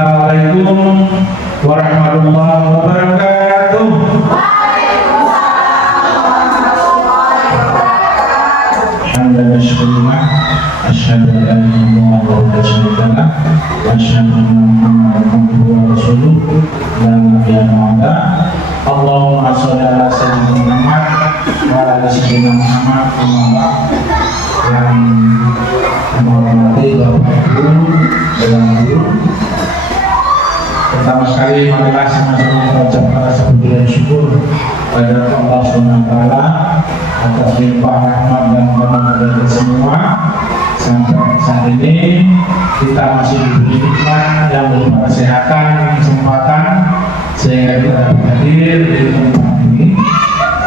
Assalamualaikum warahmatullahi wabarakatuh. Alhamdulillah, asyhadu an la ilaha illallah wa asyhadu anna Muhammadan abduhu wa rasuluh la nabiyya ba'da. Allahumma shalli ala sayyidina Muhammad wa ala sayyidina Muhammad. Yang menghormati Bapak Ibu dan Guru, pertama sekali marilah sama-sama mengucapkan rasa puji dan syukur pada Allah SWT atas limpah rahmat dan karunia dari semua. Sampai saat ini kita masih diberi nikmat yang berupa kesehatan, kesempatan, sehingga kita dapat hadir di tempat ini.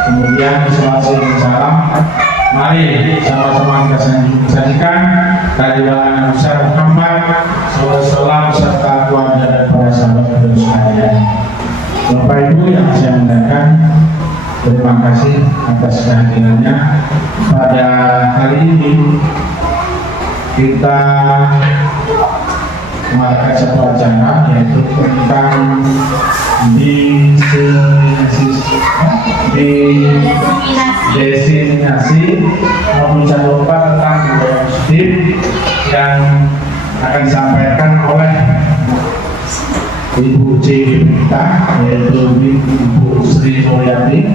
Kemudian salawat dan salam, mari sama-sama kita sajikan kehadiran Nabi Muhammad SAW serta keluarga dan para sahabat dan sekalian. Bapak Ibu yang saya muliakan, terima kasih atas kehadirannya. Pada hari ini kita mengadakan satu acara, yaitu tentang diseminasi mencakupan tentang budaya positif yang akan disampaikan oleh Ibu C kita, yaitu Ibu Sri Mulyati.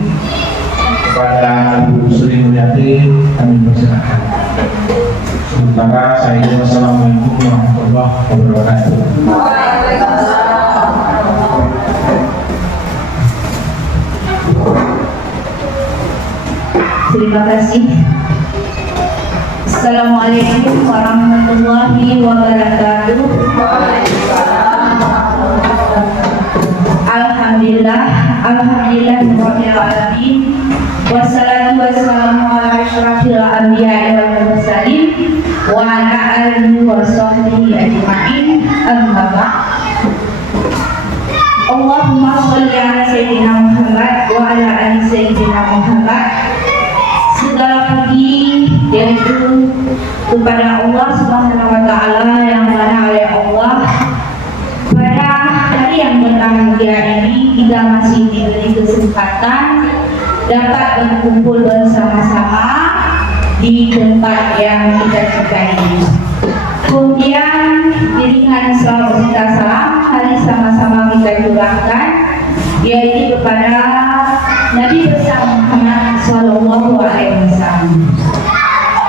Kepada Ibu Sri Mulyati kami persilakan. Sementara saya wassalamualaikum warahmatullahi wabarakatuh. Terima kasih. Assalamualaikum warahmatullahi wabarakatuh. Alhamdulillah rabbil alamin. Wassalatu wassalamu ala asyrafil anbiya'i wal mursalin wa ala alihi wa sahbihi ajma'in. Amma ba'd. Allahumma shalli ala sayyidina Muhammad wa ala ali sayyidina Muhammad. Segala puji yaitu kepada Allah Subhanahu wa taala yang mana oleh Allah pada hari yang berbahagia ini kita masih diberi kesempatan dapat berkumpul bersama-sama di tempat yang kita cintai ini. Kemudian iringan salawat serta salam hari sama-sama kita curahkan yaitu kepada Nabi besar Muhammad Sallallahu Alaihi Wasallam.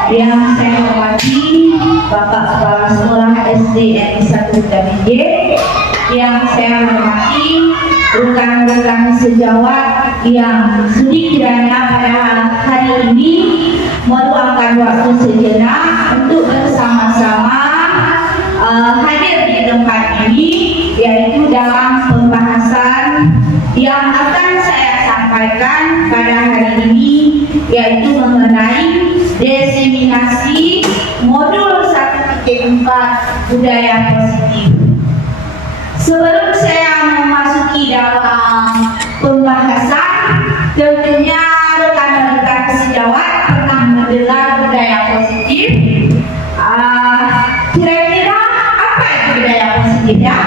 Yang saya hormati Bapak Kepala Sekolah SDN 1 Jambi, yang saya hormati rekan-rekan sejawat yang sudi kiranya pada hari ini meluangkan waktu sejenak untuk bersama-sama hadir di tempat ini, yaitu dalam pembahasan yang akan saya sampaikan pada hari ini, yaitu mengenai diseminasi modul 1.4 budaya positif. Sebelum saya memasuki dalam pembahasan, tentunya rekan-rekan sejawat pernah mendengar budaya positif. Kira-kira apa itu budaya positif ya?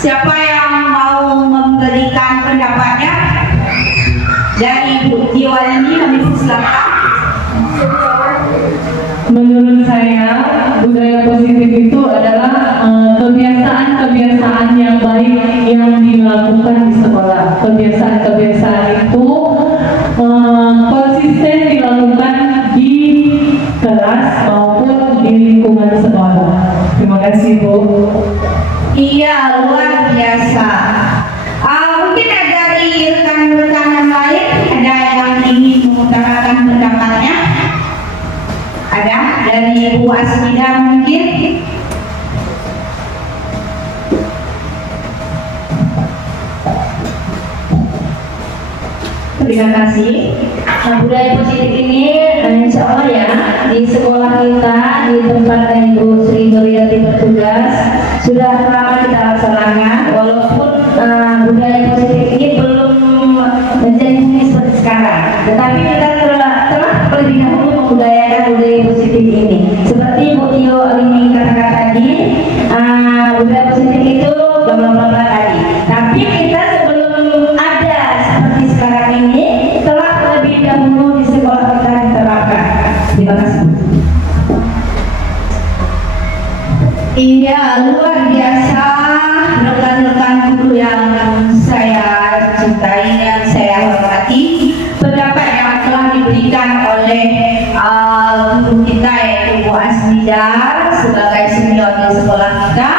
Siapa yang mau memberikan pendapatnya? Dari Ibu Tiwani, kami persilakan. Menurut saya, budaya positif itu adalah kebiasaan-kebiasaan yang baik yang dilakukan di sekolah. Kebiasaan-kebiasaan itu konsisten dilakukan di kelas maupun di lingkungan sekolah. Terima kasih, Bu. Iya, luar biasa. Mungkin ada dari rekan-rekan lain, ada yang ingin mengutarakan pendapatnya? Ada dari Ibu Asmida mungkin? Terima kasih. Budaya positif ini insya Allah ya di sekolah kita, di tempat Ibu Sri Mulyati bertugas sudah lama kita laksanakan, walaupun budaya positif ini belum menjadi seperti sekarang, tetapi kita telah lebih dahulu membudayakan budaya positif ini. Seperti Bu Tio ini katakan tadi, budaya positif itu Iya, luar biasa rekan-rekan guru yang saya cintai dan saya hormati. Pendapat yang telah diberikan oleh guru kita yaitu Bu Asmidar sebagai senior di sekolah kita.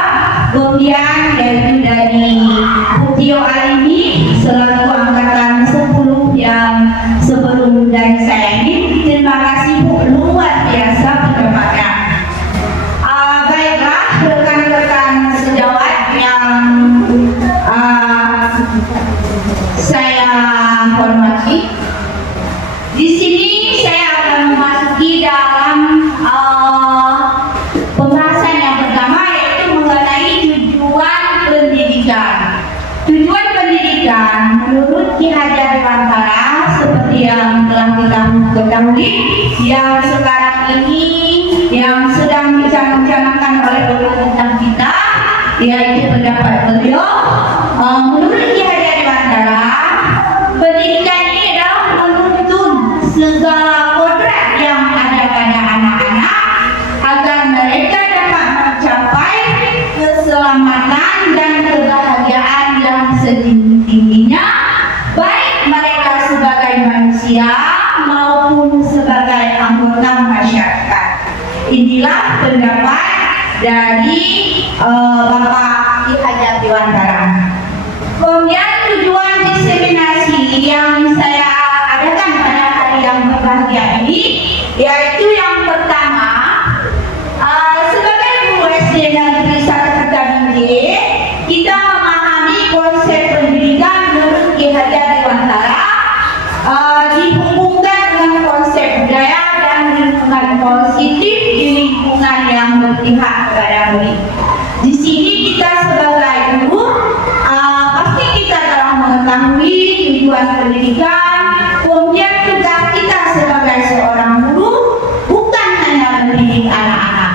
Kemudian yaitu dari Bu Tio Alimi selaku angkatan 10 yang sebelum dari saya ini. Terima kasih Bu, luar biasa pendapatnya. Baiklah rekan-rekan sejawat yang saya hormati, di sini saya akan memasuki dalam pembahasan yang pertama yaitu mengenai tujuan pendidikan. Tujuan pendidikan menurut Ki Hajar Dewantara seperti yang telah kita ketahui, yang sekarang ini yang sedang dicanangkan oleh pemerintah kita, yaitu pendapat beliau. Menurut Ki Hajar Dewantara, pendidikan ini adalah menuntun segala kodrat yang ada pada anak-anak agar mereka dapat mencapai keselamatan dan kebahagiaan yang setinggi-tingginya, baik mereka sebagai manusia maupun sebagai anggota masyarakat. Inilah pendapat dari Bapak Ki Hajar Dewantara. Kemudian tujuan diseminasi yang saya adakan pada hari yang berbahagia ini, yaitu yang pertama, sebagai guru SD Negeri 1 Kertabanjir, kita memahami konsep pendidikan menurut Ki Hajar Dewantara dihubungkan dengan konsep budaya dan lingkungan positif di lingkungan yang berpihak kepada murid. Di sini kita sebagai guru pasti kita telah mengetahui tujuan pendidikan. Kemudian tugas kita sebagai seorang guru bukan hanya mendidik anak-anak,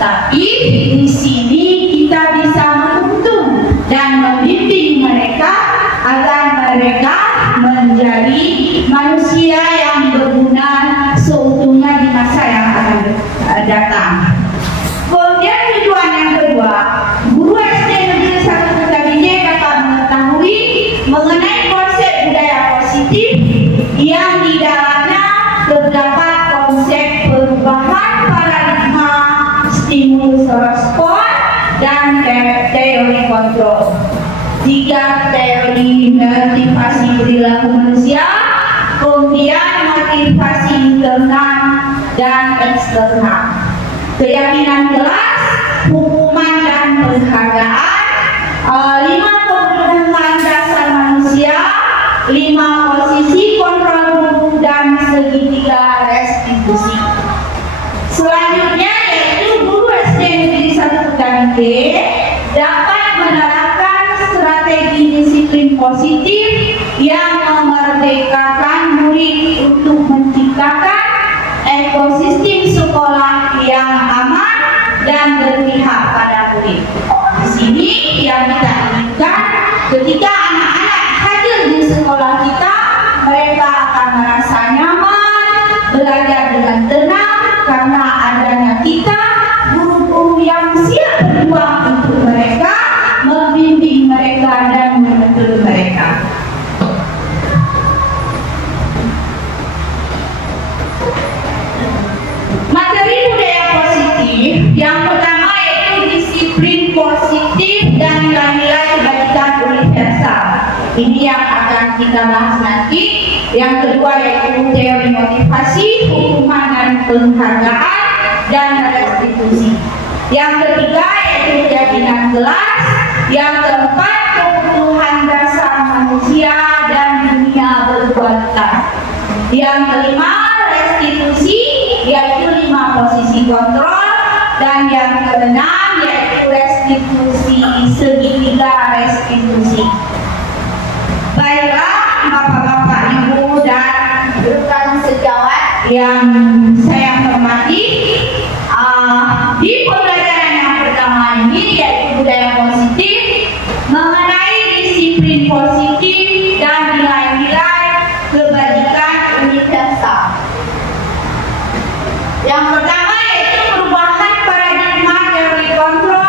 tapi di sini kita bisa menuntun dan membimbing mereka agar mereka menjadi manusia yang berguna seutuhnya di masa yang akan datang. Kemudian tujuan yang kedua, guru SD Negeri 1 Kertabanjir dapat mengetahui mengenai konsep budaya positif yang di dalamnya terdapat konsep perubahan paradigma, stimulus respon, dan teori kontrol. 3 teori motivasi perilaku manusia, kemudian motivasi internal dan eksternal, keyakinan kelas, hukuman dan penghargaan, 5 kebutuhan dasar manusia, 5 posisi kontrol guru dan segitiga restitusi. Selanjutnya yaitu guru SD Negeri 1 Kertabanjir dapat menerapkan strategi disiplin positif yang memerdekakan murid untuk menciptakan ekosistem sekolah yang aman dan berpihak pada murid. Di sini yang kita inginkan, ketika anak-anak hadir di sekolah kita, mereka akan merasa nyaman, belajar dengan tenang karena adanya kita, guru-guru yang siap berjuang untuk mereka, membimbing mereka dan menuntun mereka. Materi budaya positif yang pertama yaitu disiplin positif dan nilai-nilai kebajikan universal. Ini yang akan kita bahas nanti. Yang kedua yaitu teori motivasi, hukuman dan penghargaan, dan restitusi. Yang ketiga yaitu keyakinan kelas. Yang keempat kebutuhan dasar manusia dan dunia berkualitas. Yang kelima restitusi, yaitu 5 posisi kontrol, dan yang keenam yaitu restitusi segitiga restitusi. Baiklah bapak-bapak, ibu dan rekan sejawat yang saya hormati, di pembelajaran yang pertama ini yaitu budaya positif mengenai disiplin positif dan nilai-nilai kebajikan universal. Yang pertama yaitu perubahan paradigma teori kontrol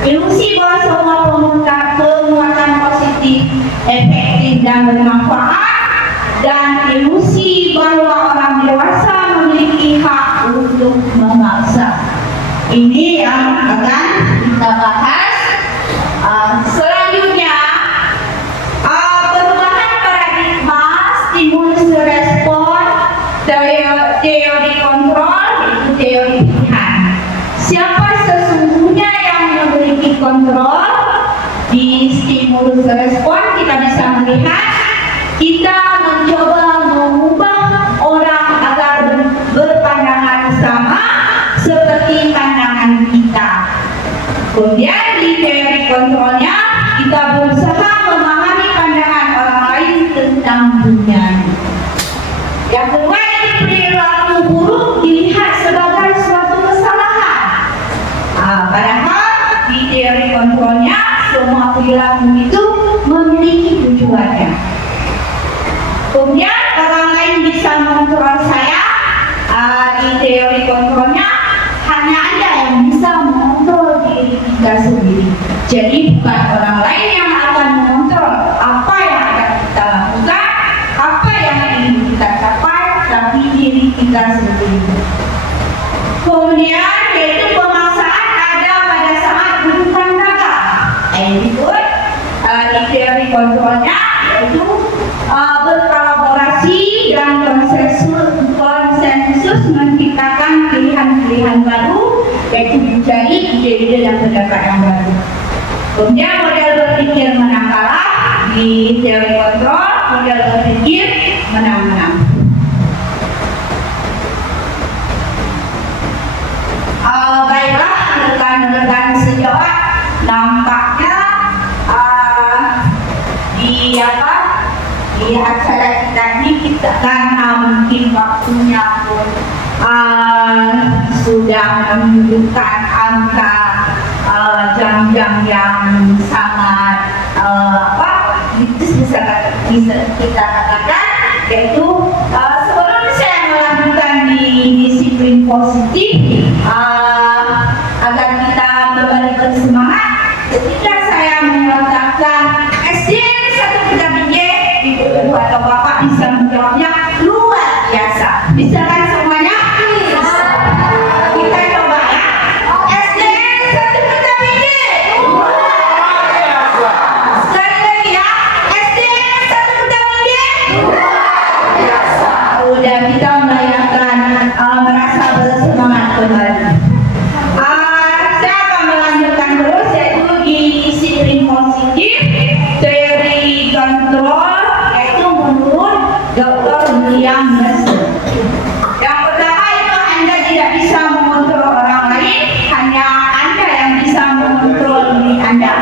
Ilusi bahwa semua penguatan positif, efektif dan bermanfaat, dan ilusi bahwa orang dewasa memiliki hak untuk memaksa. Ini yang akan kita bahas. Selanjutnya, perubahan paradigma, stimulus respon, teori kontrol, itu teori pilihan. Siapa sesungguhnya yang memiliki kontrol di stimulus respon? Kita bisa melihat, kita mencoba mengubah orang agar berpandangan sama seperti pandangan kita. Kemudian di teori kontrolnya, kita berusaha memahami pandangan orang lain tentang dunia. Yang kedua, ini perilaku buruk dilihat sebagai suatu kesalahan. Padahal di teori kontrolnya, semua perilaku itu memiliki tujuannya. Kemudian orang lain bisa mengontrol saya. Di teori kontrolnya, hanya Anda yang bisa mengontrol diri kita sendiri. Jadi bukan orang lain yang akan mengontrol apa yang akan kita lakukan, apa yang ingin kita capai, tapi diri kita sendiri. Kemudian yaitu pemaksaan ada pada saat hubungan dagang. Ikut di teori kontrolnya, yaitu berkolaborasi dan konsensus menciptakan pilihan-pilihan baru, yaitu mencari ide-ide dan pendapat yang baru. Kemudian model berpikir menang-kalah di teori kontrol, model berpikir menang-menang. Baiklah rekan-rekan sejawat, nampaknya di acara kita ini kita karena mungkin waktunya pun sudah menunjukkan angka jam-jam yang sangat itu bisa kita katakan, yaitu sebelum saya melanjutkan di disiplin positif agar kita kembali bersemangat, ketika saya menyatakan SD satu kita ibu atau bapak bisa menjawabnya luar biasa. Bisa kan semuanya? Kita coba ya. SD satu kita luar biasa. Sekali lagi ya. SD satu kita luar biasa. Udah kita mulai akan merasa bersemangat kembali. Saya akan melanjutkan terus, yaitu di disiplin positif, teori kontrol, menurut Dr. William Nestor. Yang pertama itu Anda tidak bisa mengontrol orang lain, hanya Anda yang bisa mengontrol diri Anda.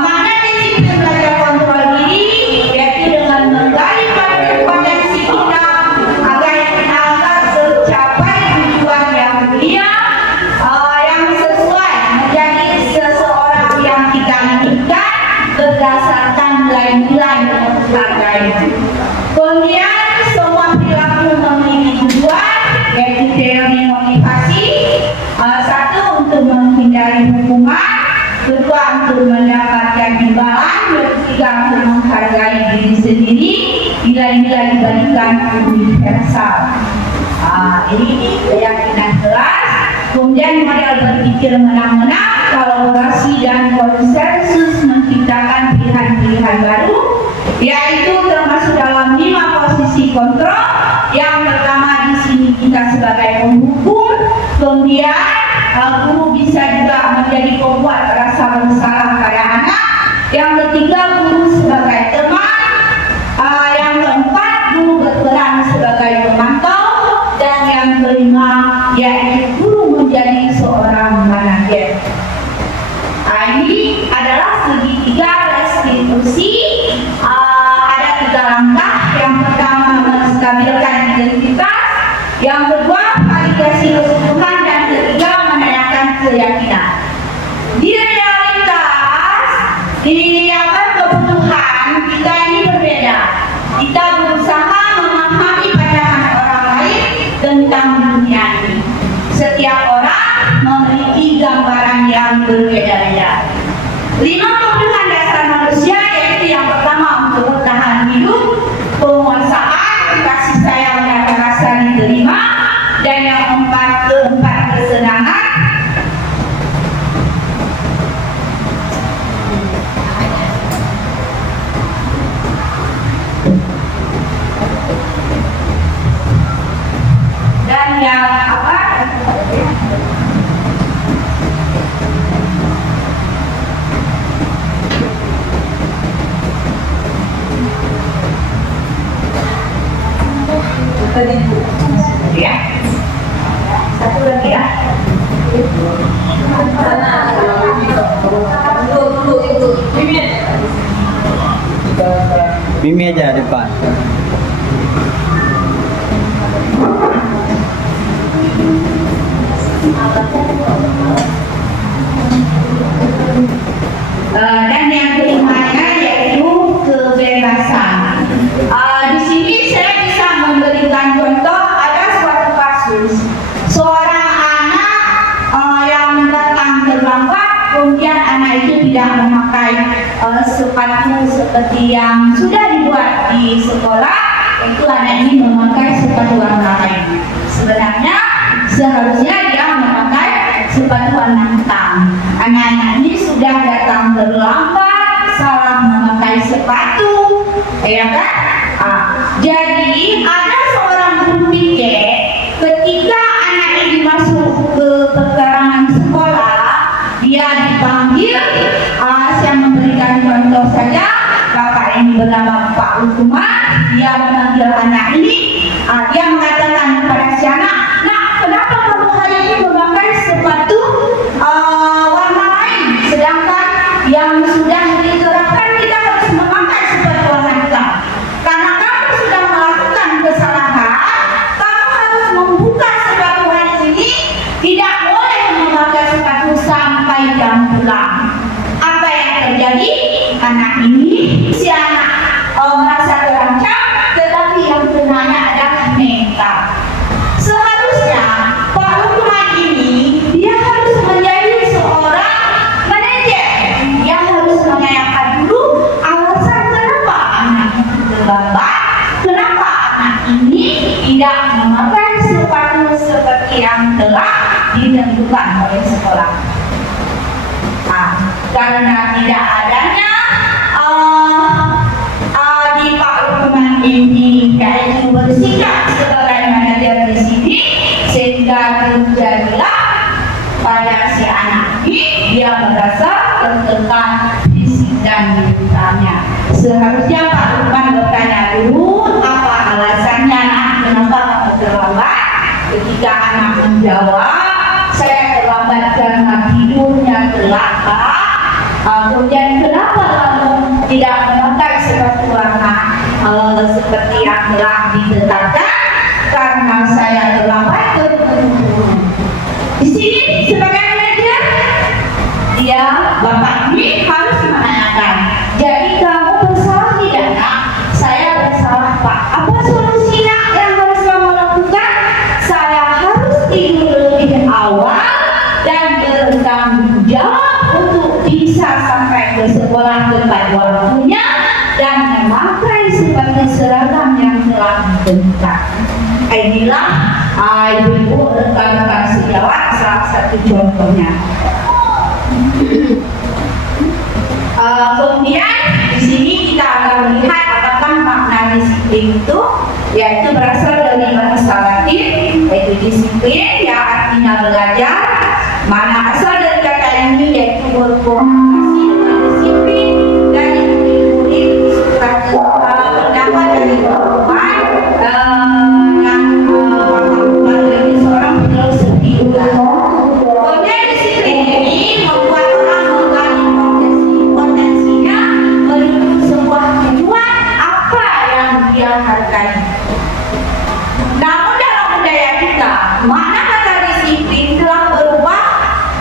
Mana disiplin belajar kontrol diri, yaitu dengan menggali potensi kita agar tercapai tujuan yang mulia, yang sesuai menjadi seseorang yang kita inginkan berdasarkan nilai-nilai yang hargai. Kemudian semua perilaku memiliki tujuan, yaitu teori motivasi. Satu, untuk menghindari hukuman, kedua, untuk mendapatkan imbalan, ketiga, untuk menghargai diri sendiri, nilai-nilai diberikan universal. Ini keyakinan kelas. Kemudian model berpikir menang-menang, kolaborasi dan konsensus menciptakan pilihan-pilihan baru, yaitu termasuk dalam 5 posisi kontrol. Yang pertama di sini kita sebagai penghukum, kemudian guru bisa juga menjadi pembuat rasa bersalah pada anak. Yang ketiga, guru sebagai teman. Yang keempat, guru berperan sebagai pemantau. Dan yang kelima, yaitu guru menjadi seorang manajer. Ini adalah segitiga restitusi. Ada 3 langkah. Yang pertama, menstabilkan identitas. Yang kedua, validasi kebutuhan. Dan ketiga, menanyakan keyakinan. Di realitas, di kebutuhan kita ini berbeda. Kita berusaha memahami pandangan orang lain tentang dunia ini. Setiap lagi ya. Mimi aja depan. Dan yang kelimanya yaitu kebebasan. Di sini saya bisa memberikan contoh, ada suatu kasus seorang anak yang datang terlambat, kemudian anak itu tidak memakai sepatu seperti yang sudah dibuat di sekolah, itu anak ini memakai sepatu warna lain. Sebenarnya seharusnya dia memakai sepatu warna hitam. Anak-anak ini sudah datang terlambat, salah memakai sepatu, ya kan? Jadi ada seorang guru pikir ketika anak ini masuk ke pekarangan sekolah, dia dipanggil. Saya memberikan contoh saja, bapak ini bernama Pak Lukman, dia memanggil anak ini, dia mengatakan kepada si anak, "Nak, kenapa kamu hari ini memakai sepatu warna lain, sedangkan yang sudah diterapkan kita harus memakai sepatu warna hitam? Karena kamu sudah melakukan kesalahan, kamu harus membuka sepatu hari ini, tidak boleh memakai sepatu sampai jam pulang." Apa yang terjadi? Anak ini, si anak merasa terancam, tetapi yang kenanya adalah mental. Seharusnya Pak Lukman ini dia harus menjadi seorang manajer. Dia harus menanyakan dulu alasan kenapa anak itu terlambat, kenapa anak ini tidak memakai sepatu seperti yang telah ditentukan oleh sekolah. Karena tidak adanya di Pak Lukman ini yaitu bersikap sebagai manajer di sini, sehingga terjadilah pada si anak ini dia merasa tertekan fisik dan mentalnya. Seharusnya Pak Lukman bertanya dulu apa alasannya, nak, kenapa kamu terlambat? Ketika anak menjawab, "Saya terlambat karena tidurnya terlambat." Kemudian kenapa kamu tidak memakai sepatu warna seperti yang telah ditetapkan? Karena saya terlambat berburu. Di sini sebagai manajer, dia bapak ini harus menanyakan, "Jadi kamu bersalah tidak, nak?" "Saya bersalah, Pak." "Apa solusinya yang harus kamu lakukan?" "Saya harus tidur lebih awal dan bertanggung jawab untuk bisa sampai ke sekolah tepat waktunya dan memakai seperti seragam yang telah ditentukan." Inilah ibu-ibu rekan-rekan sejawat salah satu contohnya. Kemudian di sini kita akan melihat apakah makna disiplin itu, yaitu berasal dari bahasa Latin, yaitu disiplin yang artinya belajar. Mana asal dari kata ini yaitu berkomunikasi dengan disiplin dan murid pendapat dari Tuhan yang menjadi seorang filosofi ulama. Kemudian disiplin ini membuat orang menggali potensinya menuju sebuah tujuan apa yang dia hargai. Namun dalam budaya kita, makna kata disiplin telah berubah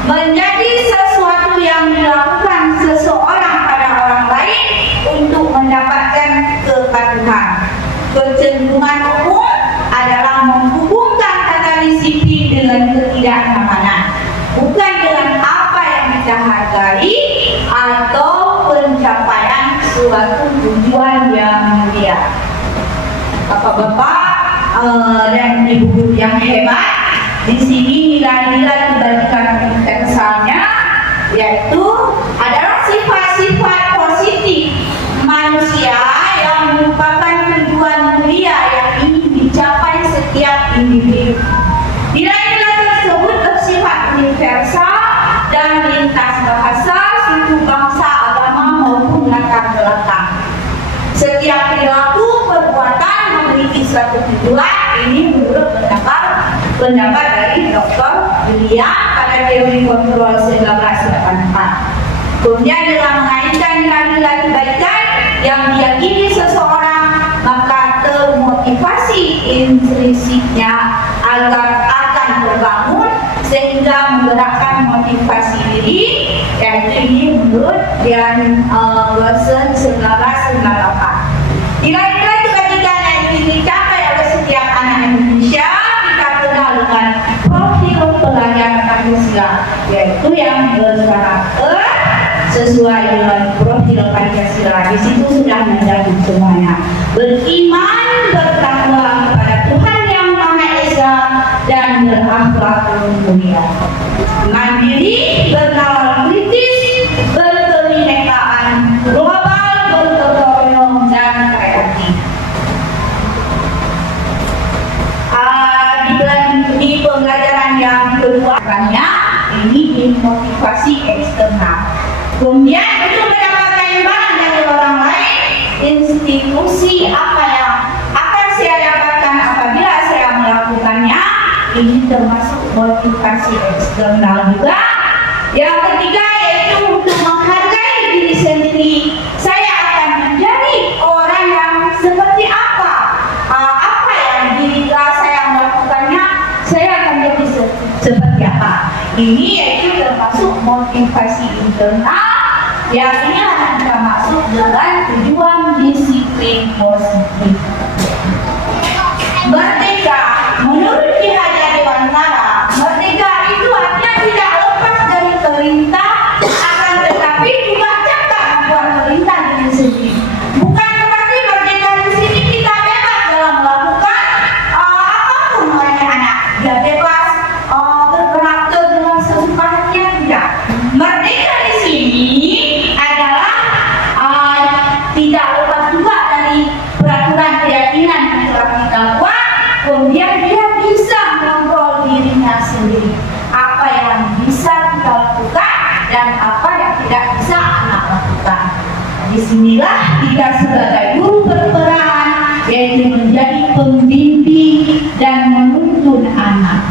menjadi sesuatu yang dilakukan seseorang pada orang lain untuk mendapatkan kepatuhan. Kecenderungan umum adalah menghubungkan kata disiplin dengan ketidaknyamanan, bukan dengan apa yang kita hargai atau pencapaian suatu tujuan yang mulia. Bapak-bapak dan ibu yang hebat, di sini nilai-nilai kebajikan universalnya yaitu adalah sifat-sifat positif manusia yang merupakan tujuan mulia yang ingin dicapai setiap individu. Nilai-nilai tersebut bersifat universal dan lintas bahasa, suku, bangsa, agama maupun latar belakang. Setiap perilaku perbuatan memiliki suatu tujuan, ini menurut pendapat pendapat dari Dr. Julia pada teori kontrol 1984. Kemudian dalam mengaitkan nilai-nilai kebaikan yang diyakini seseorang, maka termotivasi intrinsiknya agar akan terbangun sehingga menggerakkan motivasi diri, yaitu ini menurut Dian Wilson 1998. Nilai-nilai kebajikan yang ingin dicapai oleh setiap anak Indonesia kita kenal dengan profil pelajar Pancasila, yaitu yang berkarakter sesuai dengan profil Pancasila. Di situ sudah menjadi semuanya. Beriman, bertakwa kepada Tuhan yang Maha Esa dan berakhlak mulia. Mandiri, bernalar kritis, berkebinekaan global, bergotong royong dan kreatif. Di pembelajaran yang kedua, ini motivasi eksternal. Kemudian untuk mendapatkan imbalan dari orang lain, institusi apa yang akan saya dapatkan apabila saya melakukannya, ini termasuk motivasi eksternal juga. Yang ketiga yaitu untuk menghargai diri sendiri. Saya akan menjadi orang yang seperti apa yang jika saya melakukannya, saya akan jadi seperti apa. Ini yaitu termasuk motivasi internal yang ini akan kita masuk dengan tujuan disiplin positif. Merdeka, menurut Ki Hajar Dewantara, merdeka itu artinya tidak lepas dari perintah, akan tetapi juga cakap membuat perintah diri sendiri. Bukan berarti merdeka di sini kita bebas dalam melakukan apapun oleh anak. Dia bebas bergerak dengan sesuka hatinya, tidak. Merdeka di sini adalah tidak lepas juga dari peraturan keyakinan yang telah kita buat. Kemudian dia bisa mengontrol dirinya sendiri. Apa yang bisa kita lakukan dan apa yang tidak bisa anak lakukan. Disinilah kita sebagai guru berperan, yaitu menjadi pembimbing dan menuntun anak.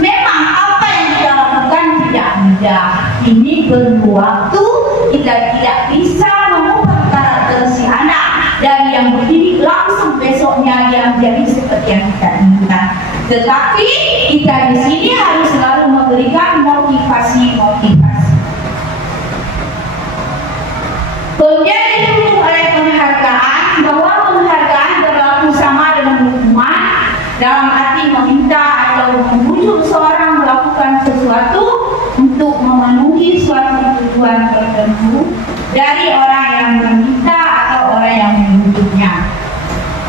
Memang apa yang kita lakukan tidak mudah. Ini perlu waktu, kita tidak bisa mengubah karakter si anak dari yang begini langsung besoknya dia menjadi seperti yang kita inginkan. Tetapi kita di sini harus selalu memberikan motivasi. Kemudian didukung oleh penghargaan, bahwa penghargaan berlaku sama dengan hukuman, dalam arti meminta atau membujuk seorang melakukan sesuatu untuk memenuhi suatu tujuan tertentu dari orang yang meminta atau orang yang membujuknya.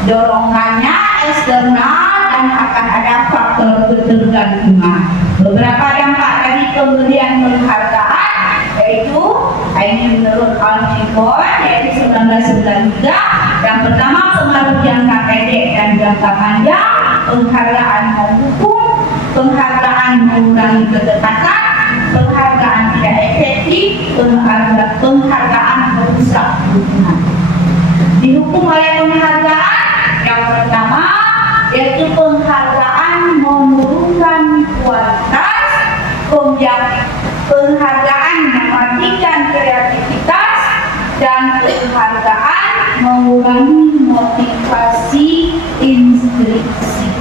Dorongannya eksternal dan akan ada faktor ketergantungan. Beberapa dampak dari pemberian penghargaan yaitu ini menurut Al-Fikor yaitu 1993. Yang pertama, pengaruh jangka pendek dan jangka panjang. Penghargaan menghukum, penghargaan mengurangi kedekatan, penghargaan tidak efektif, penghargaan merusak hubungan. Dihukum oleh penghargaan yang pertama yaitu penghargaan menurunkan kualitas, kemudian penghargaan mematikan kreativitas, dan penghargaan mengurangi motivasi intrinsik.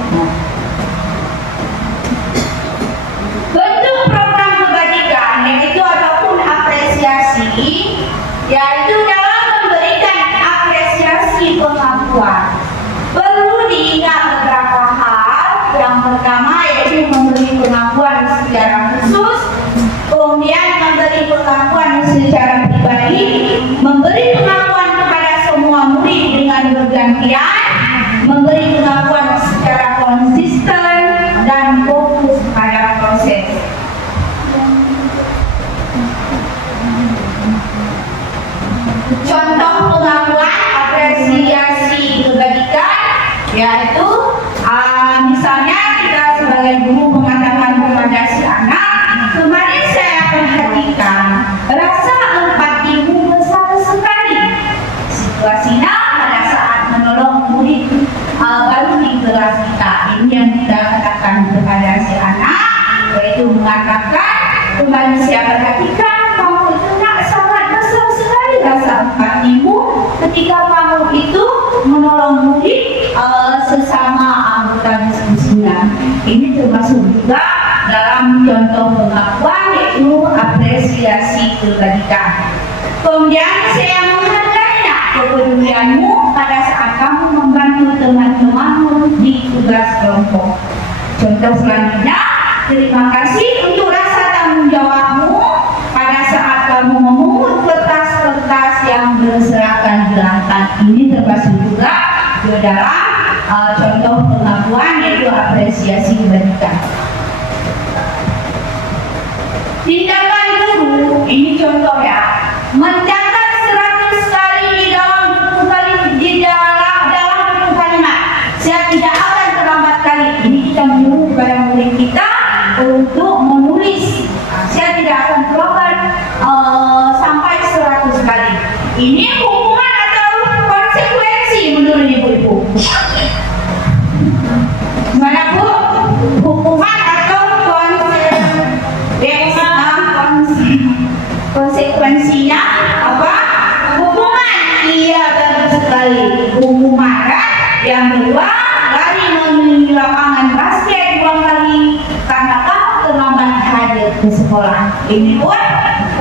Bentuk program kebajikan yaitu ataupun apresiasi, yaitu dalam memberikan apresiasi pengakuan. Perlu diingat beberapa hal. Yang pertama yaitu memberi pengakuan secara khusus, kemudian memberi pengakuan secara pribadi, memberi pengakuan kepada semua murid dengan bergantian, memberi pengakuan secara konsisten dan fokus pada proses. Contoh pengakuan apresiasi kebajikan yaitu misalnya kita sebagai guru mengatakan kepada si anak, kemarin saya perhatikan rasa empatimu besar sekali. dalam contoh pengakuan yaitu apresiasi kebajikan. Kemudian saya menghargai kepedulianmu pada saat kamu membantu teman-temanmu di tugas kelompok. Contoh selanjutnya, terima kasih untuk rasa tanggung jawabmu pada saat kamu memungut kertas-kertas yang berserakan di lantai. Ini termasuk juga di dalam contoh pengakuan yaitu apresiasi kebajikan. Tindakan guru, ini contoh ya, mencatat 100 kali di dalam buku kalimat. Saya tidak akan terlambat kali. Ini kita menyuruh kepada murid kita untuk menulis. Saya tidak akan terlambat sampai 100 kali. Ini hukuman atau konsekuensi menurut ibu-ibu? Gimana Bu? Hukuman atau konsekuensinya apa? Hukuman. Iya, bagus sekali. Hukuman kan? Yang kedua, lari menuju lapangan basket 2 kali karena kamu terlambat hadir ke sekolah. Ini pun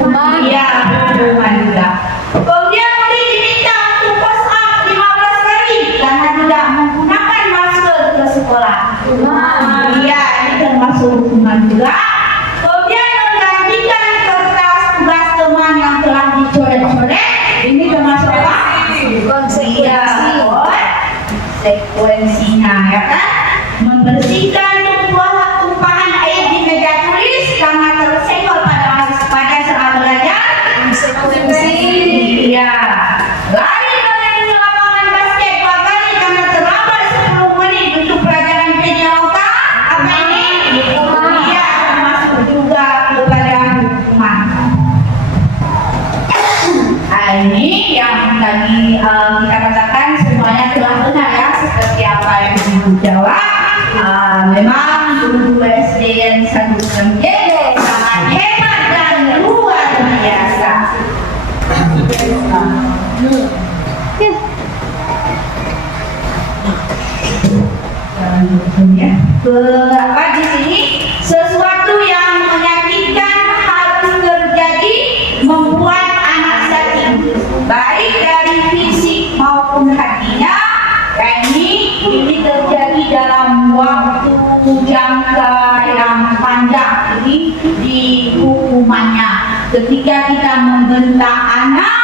hukuman. Iya, hukuman juga. Kemudian murid diminta untuk push up 15 kali karena tidak menggunakan masker ke sekolah. Iya, ini termasuk hukuman juga. Kemudian menggantikan kertas tugas teman yang telah dicoret-coret. Ini termasuk apa? Konsekuensinya, ya kan? Membersihkan tumpahan air di meja tulis karena tersenggol pada saat belajar. Iya. Lari menuju lapangan basket 2 kali karena terlambat 10 menit untuk pelajaran penyelokan. Apa ini? Iya, termasuk juga kepada hukuman. Ini yang tadi kita katakan semuanya telah benar ya, seperti apa yang Ibu jawab. Memang guru SD yang sangat hebat dan luar biasa. Apa di sini? Sesuatu yang menyakitkan harus terjadi membuat anak sakit, baik dari fisik maupun hatinya. Ini terjadi dalam waktu jangka yang panjang. Ini di hukumannya. Ketika kita membentak anak,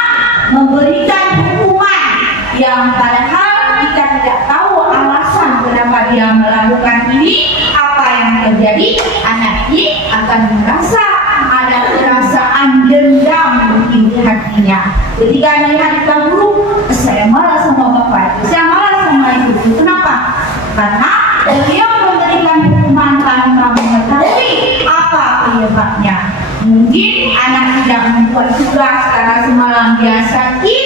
memberikan hukuman yang padahal kita tidak tahu alasan kenapa dia melakukan ini, apa yang terjadi? Anak ini akan merasa ada perasaan dendam di hatinya. Ketika melihat guru, saya marah sama bapak, saya marah sama ibu. Kenapa? Karena beliau memberikan hukuman tanpa mengetahui apa penyebabnya. Mungkin anak tidak membuat tugas karena semalam dia sakit,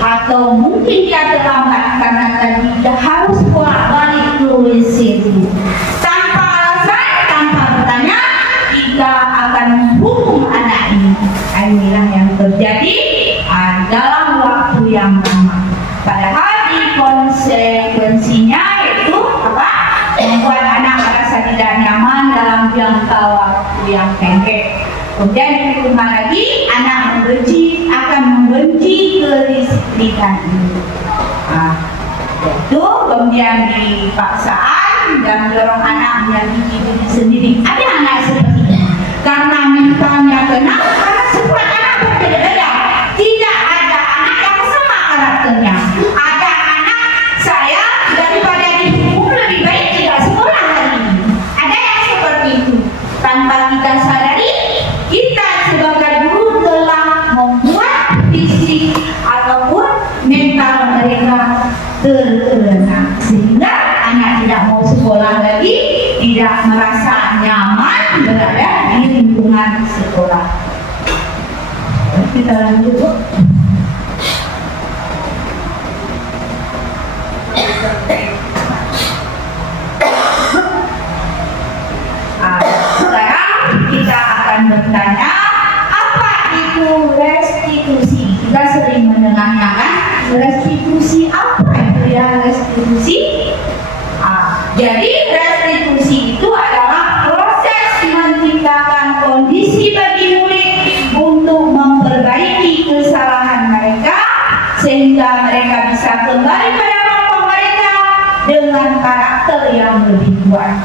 atau mungkin dia terlambat karena tadi dia harus bolak-balik ke WC dulu. Tanpa alasan, tanpa bertanya, kita akan menghukum anak ini. Inilah yang terjadi dalam waktu yang lama. Padahal di konsekuensinya itu apa? Membuat anak merasa tidak nyaman dalam jangka waktu yang pendek. Kemudian di rumah lagi, anak akan membenci kedisiplinan ini. Itu kemudian dipaksaan dan dorong anak menyakiti diri sendiri. Ada anak seperti ini karena mentalnya kena, karena setiap anak berbeda-beda. Tidak ada anak yang sama karakternya. Ada anak saya daripada dihukum lebih baik tidak sekolah hari ini. Ada yang seperti itu. Tanpa kita sadari, kita sebagai guru telah membuat fisik ataupun mental mereka terkena, sehingga anak tidak mau sekolah lagi, tidak merasa nyaman berada di lingkungan sekolah. Kita lanjut, Bu. Sekarang kita akan bertanya, apa itu restitusi? Kita sering mendengarnya kan, restitusi apa itu ya restitusi? Jadi restitusi itu adalah proses yang lebih kuat.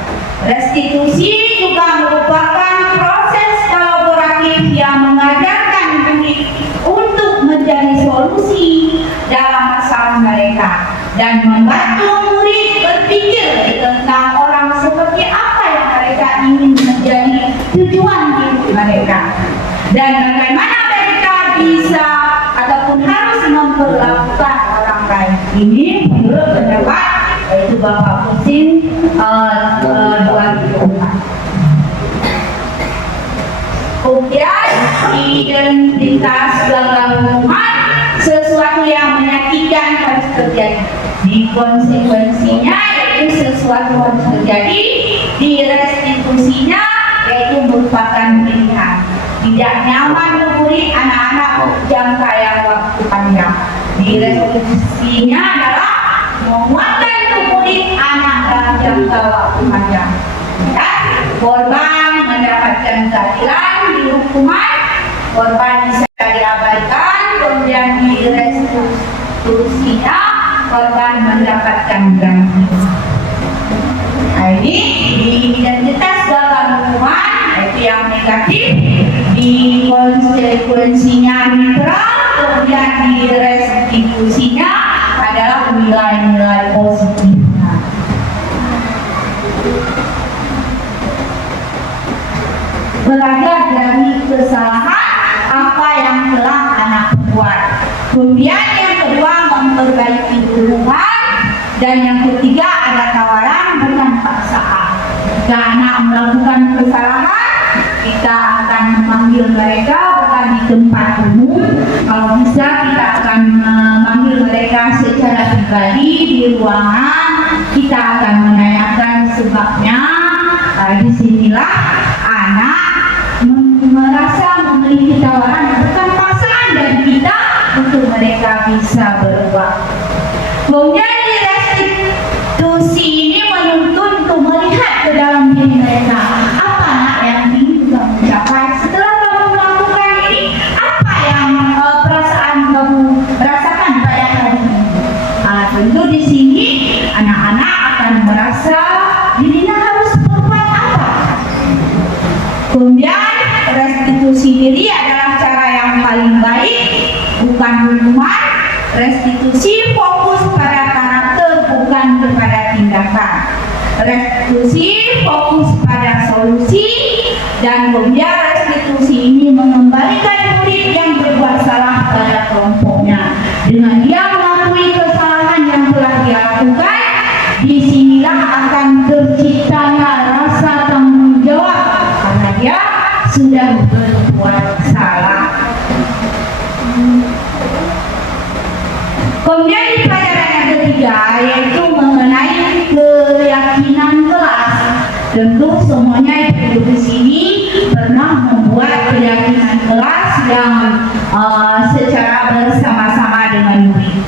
Restitusi juga merupakan proses kolaboratif yang mengajarkan murid untuk menjadi solusi dalam masalah mereka dan membantu murid berpikir tentang orang seperti apa yang mereka ingin menjadi tujuan hidup mereka dan bagaimana mereka bisa ataupun harus memperlakukan orang lain. Ini menurut pendapat yaitu Bapak Husin 2004. Kemudian identitas gangguan sesuatu yang menyakitkan harus terjadi. Di konsekuensinya yaitu sesuatu harus terjadi. Di restitusinya yaitu merupakan pilihan. Tidak nyaman memulih anak-anak jangka yang waktu panjang. Di restitusinya adalah menguatkan memulih anak dalam jangka waktu panjang. Ya, korban mendapatkan keadilan di hukuman, korban bisa diabaikan, kemudian di restitusinya korban mendapatkan ganti. Nah, ini di identitas gagal hukuman itu yang negatif, di konsekuensinya netral, kemudian di restitusinya adalah nilai-nilai positif. Belajar dari kesalahan apa yang telah anak buat. Kemudian yang kedua memperbaiki hubungan dan yang ketiga ada tawaran bukan paksaan. Jika anak melakukan kesalahan, kita akan memanggil mereka bukan di tempat umum. Kalau bisa kita akan memanggil mereka secara pribadi di ruangan. Kita akan menanyakan sebabnya. Disinilah anak merasa memiliki tawaran bukan paksaan dari kita untuk mereka bisa berubah. Kemudian di restitusi ini menuntut untuk melihat ke dalam diri mereka, apa nak yang ingin kamu capai setelah kamu melakukan ini, apa yang perasaan kamu rasakan pada hari ini. Tentu di sini anak-anak akan merasa dirinya harus berbuat apa. Kemudian restitusi diri adalah cara yang paling baik, bukan hukuman. Restitusi fokus pada karakter, bukan kepada tindakan. Restitusi fokus pada solusi, dan kemudian restitusi ini mengembalikan murid yang berbuat salah pada kelompoknya. Dengan dia mengakui kesalahan yang telah dia lakukan, disinilah akan terciptanya rasa tanggung jawab karena dia sudah berbuat salah. Kemudian di pelajaran yang ketiga yaitu mengenai keyakinan kelas. Tentu semuanya ibu di sini pernah membuat keyakinan kelas yang secara bersama-sama dengan murid.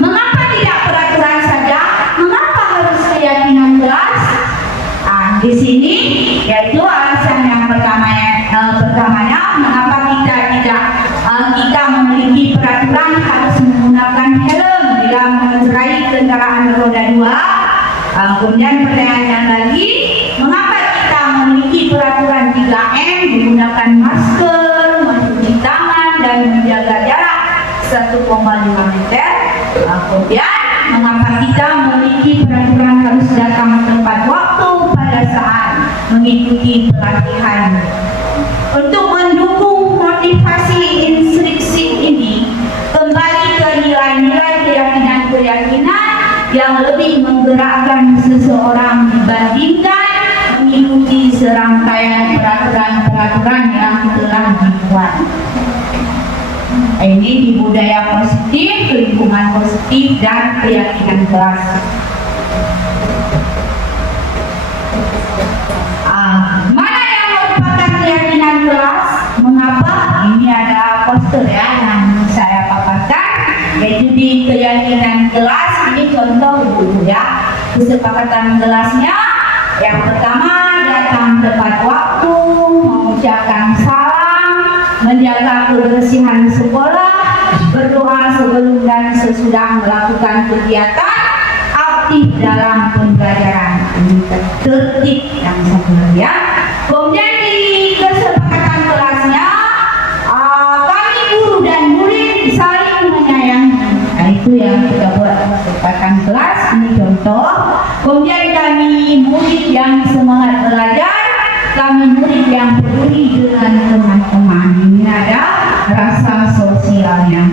Mengapa tidak peraturan saja? Mengapa harus keyakinan kelas? Di sini yaitu alasan yang pertamanya mengapa kita memiliki peraturan harus menggunakan helm bila mengendarai kendaraan roda 2. Kemudian pertanyaan lagi, mengapa kita memiliki peraturan 3M menggunakan masker, mencuci tangan dan menjaga jarak 1,5 meter. Kemudian mengapa kita memiliki peraturan harus datang tepat waktu pada saat mengikuti pelatihan. Untuk mendukung motivasi instruksi ini, kembali ke nilai-nilai keyakinan-keyakinan yang lebih menggerakkan seseorang dibandingkan mengikuti serangkaian peraturan-peraturan yang telah dibuat. Ini di budaya positif, lingkungan positif, dan keyakinan kelas. Mana yang merupakan keyakinan kelas? Mengapa? Ini ada poster ya yang saya paparkan, yaitu di keyakinan kelas. Ini contoh dulu ya kesepakatan kelasnya. Yang pertama, datang tepat waktu, mengucapkan salam, menjaga kebersihan sekolah, berdoa sebelum dan sesudah melakukan kegiatan, yang sabar ya. Kemudian di kesepakatan kelasnya, kami guru dan murid saling menyayangi. Nah, itu yang kita buat kesepakatan kelas, ini contoh. Kemudian kami murid yang semangat belajar, kami murid yang peduli dengan teman-teman. Ini ada rasa sosialnya.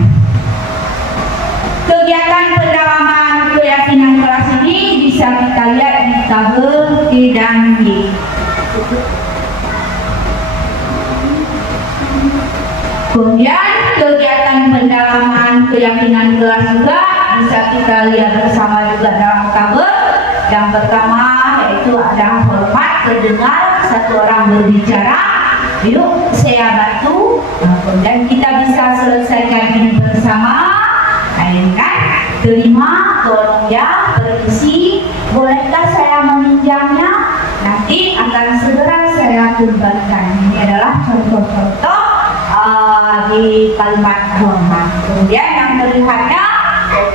Kegiatan pendalaman keyakinan kelas ini bisa kita lihat di tabel D dan G. Kemudian kegiatan pendalaman keyakinan kelas juga bisa kita lihat bersama juga dalam tabel. Yang pertama yaitu ada hormat terdengar satu orang berbicara. Yuk saya bantu. Kemudian kita bisa selesaikan ini bersama. Kan? Kelima, tolong ya, permisi, bolehkah saya meminjamnya? Nanti akan segera saya kembalikan. Ini adalah contoh-contoh di kalimat hormat. Kemudian yang berikutnya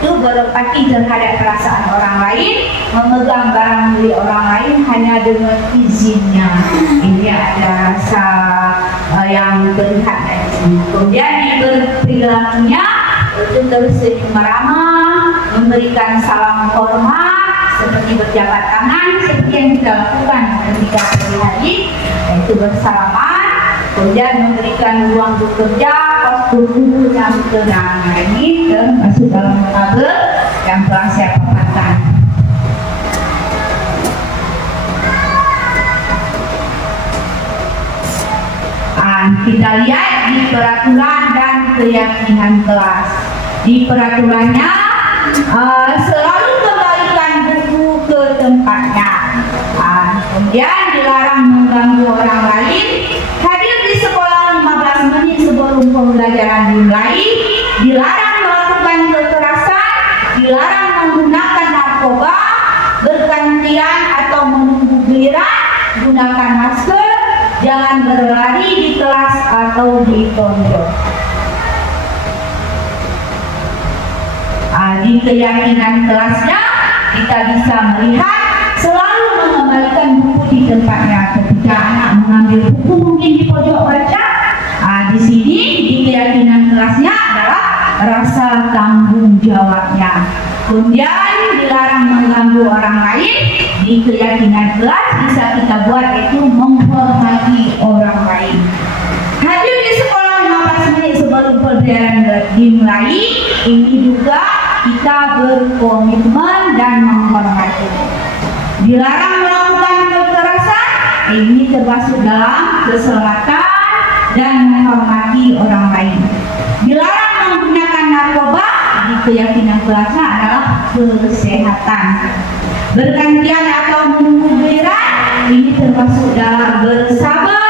itu berempati terhadap perasaan orang lain, memegang barang milik orang lain hanya dengan izinnya. Ini ada rasa yang terlihat dari sini. Kemudian di perilakunya itu tersenyum ramah, memberikan salam hormat, seperti berjabat tangan, seperti yang kita lakukan ketika hari-hari, yaitu bersalaman. Kemudian memberikan ruang bekerja, postur yang tenang. Nah, ini termasuk dalam tabel yang telah saya paparkan. Kita lihat di peraturan dan keyakinan kelas. Di peraturannya selalu kembalikan buku ke tempatnya. Kemudian dilarang mengganggu orang lain, hadir di sekolah 15 menit sebelum pembelajaran dimulai, dilarang melakukan kekerasan, dilarang menggunakan narkoba, bergantian atau menunggu giliran, gunakan masker, jangan berlari di kelas atau di pondok. Di keyakinan kelasnya kita bisa melihat selalu mengembalikan buku di tempatnya. Ketika anak mengambil buku mungkin di pojok baca, di sini di keyakinan kelasnya adalah rasa tanggung jawabnya. Kemudian dilarang mengganggu orang lain. Di keyakinan kelas bisa kita buat itu menghormati orang lain. Hadir di sekolah 15 menit sebelum pembelajaran dimulai. Ini juga kita berkomitmen dan menghormati. Dilarang melakukan kekerasan. Ini termasuk dalam keselamatan dan menghormati orang lain. Dilarang menggunakan narkoba. Di keyakinan kelasnya adalah kesehatan. Bergantian atau menunggu giliran, ini termasuk dalam bersabar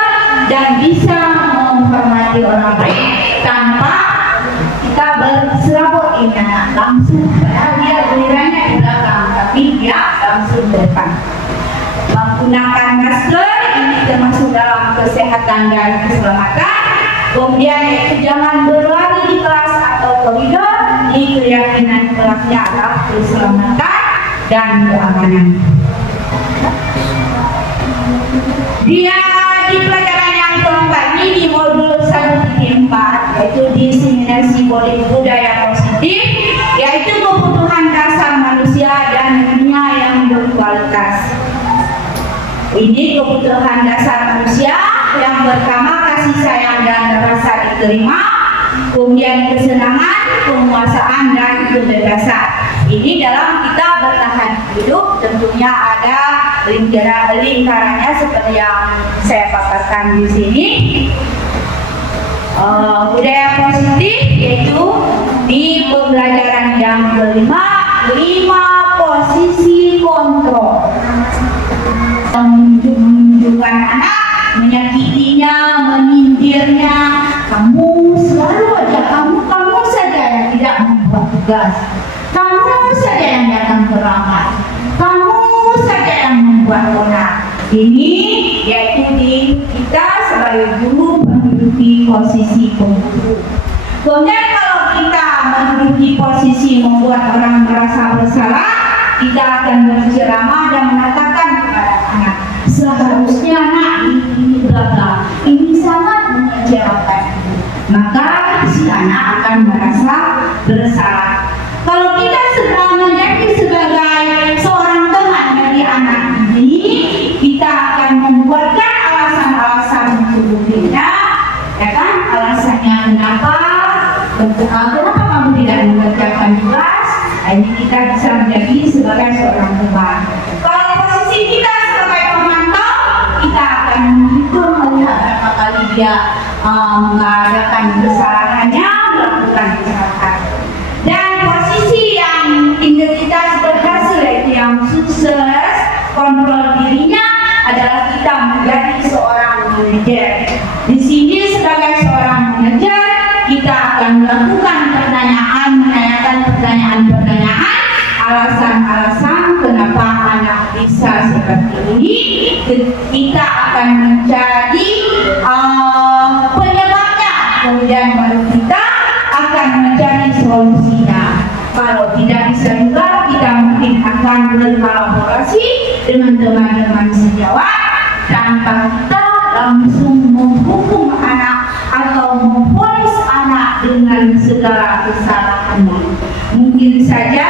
dan bisa menghormati orang lain tanpa kita berserabut ini langsung. Padahal dia gilirannya di belakang, tapi dia langsung ke depan. Menggunakan masker ini termasuk dalam kesehatan dan keselamatan. Kemudian itu jangan berlari di kelas atau koridor. Di keyakinan kelasnya adalah keselamatan dan keamanan. Dia di pelajaran yang keempat ini di modul 1.4 yaitu diseminasi politik budaya positif, yaitu kebutuhan dasar manusia dan dunia yang berkualitas. Ini kebutuhan dasar manusia yang pertama kasih sayang dan rasa diterima, kemudian kesenangan, penguasaan dan kebebasan. Ini dalam kita bertahan hidup tentunya ada lingkarannya seperti yang saya paparkan di sini. Budaya positif yaitu di pembelajaran yang kelima, 5 posisi kontrol. Menunjukkan anak, menyakitinya, menyindirnya, kamu selalu aja, kamu saja yang tidak membuat tugas, kamu saja yang datang terlambat, kamu saja yang membuat onar. Ini yaitu di kita sebagai guru menduduki posisi pemburu. Kemudian kalau kita menduduki posisi membuat orang merasa bersalah, kita akan berceramah dan mengatakan kepada anak, seharusnya nak ini bla ini sangat mengecewakan, maka si anak akan merasa bersalah. Kalau kita sedang menjadi sebagai seorang teman dari anak ini, kita akan membuatkan alasan-alasan untuk kita, ya kan? Alasannya kenapa kamu tidak mengerjakan tugas? Ini kita bisa menjadi sebagai seorang teman. Kalau posisi kita sebagai pemantau, kita akan menghitung melihat berapa kali dia mengadakan kesalahannya, melakukan kesalahan. Dan posisi yang integritas berhasil, yaitu yang sukses, kontrol dirinya adalah kita menjadi seorang manajer. Di sini sebagai seorang manajer, kita akan melakukan menanyakan pertanyaan, alasan-alasan kenapa anak bisa seperti ini. Kita akan mencari penyebabnya, kemudian baru kita akan mencari solusinya. Kalau tidak bisa juga, kita mungkin akan berkolaborasi dengan teman-teman sejawat tanpa kita langsung menghukum anak atau memvonis anak dengan segala kesalahannya. Mungkin saja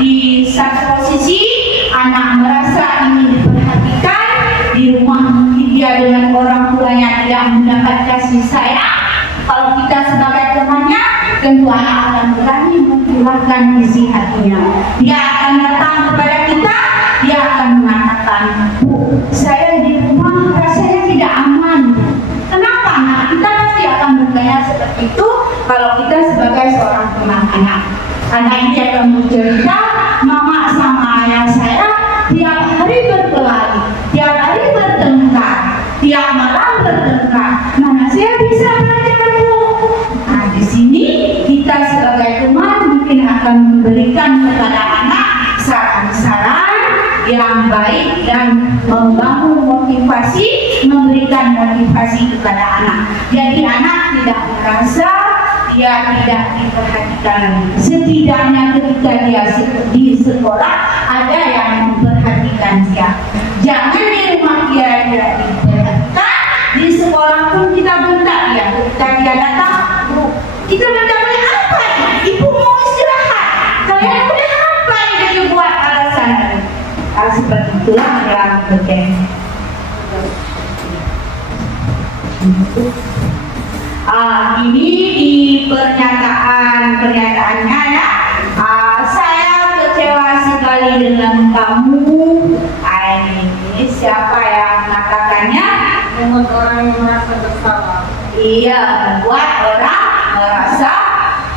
di satu posisi anak merasa ingin diperhatikan di rumah, mungkin dia dengan orang tuanya tidak mendapat kasih sayang. Kalau kita sebagai temannya, tentu anak akan berani mencurahkan isi hatinya. Dia akan datang kepada kita, dia akan mengatakan, "Bu, saya di rumah rasanya tidak aman." Kenapa? Nah, kita pasti akan bertanya seperti itu kalau kita sebagai seorang teman anak. Anak ini akan bercerita, "Mama sama ayah saya tiap hari berkelahi, tiap hari bertengkar, tiap malam bertengkar. Mana saya bisa belajar, Bu?" Nah, di sini kita sebagai teman mungkin akan memberikan kepada anak saran-saran yang baik dan membangun motivasi, memberikan motivasi kepada anak. Jadi anak tidak merasa dia tidak diperhatikan. Setidaknya ketika dia di sekolah ada yang memperhatikan dia. Jangan di rumah dia tidak diperhatikan, di sekolah pun kita bentak dia. Ketika dia datang, "Bu, kita bentak apa? Ibu mau istirahat. Kalian udah apa yang jadi buat alasan?" Hal seperti itulah yang terjadi. Ini di pernyataannya ya. Saya kecewa sekali dengan kamu. Ini siapa yang mengatakannya? Membuat orang yang merasa bersalah. Iya, membuat orang merasa